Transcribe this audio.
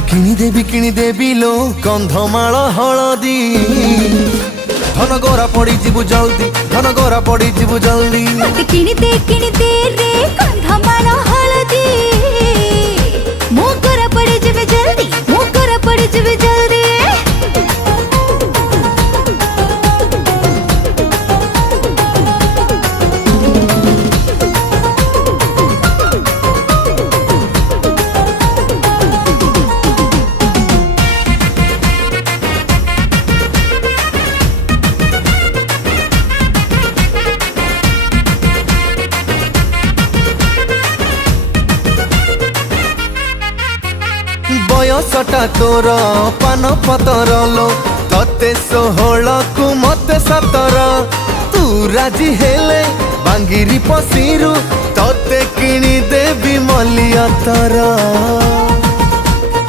তোতে কিনি দেবি লো কন্ধমাଳ হলদি ধন গোরা পড়ি ଯିବୁ জলদি ধন গোরা পড়ি ଯିବୁ জলদি তোতে কিনি দে রে কন্ধমাଳ হলদি মো গোরা পড়ি যাবে জলদি মো গোরা পড়ি যাবে জলদি बयसटा तोर पान पतर लो तते 16 कु मते 17 तू राजी हेले बांगिरी पसीरु तते किणी देवी मलिया तारा।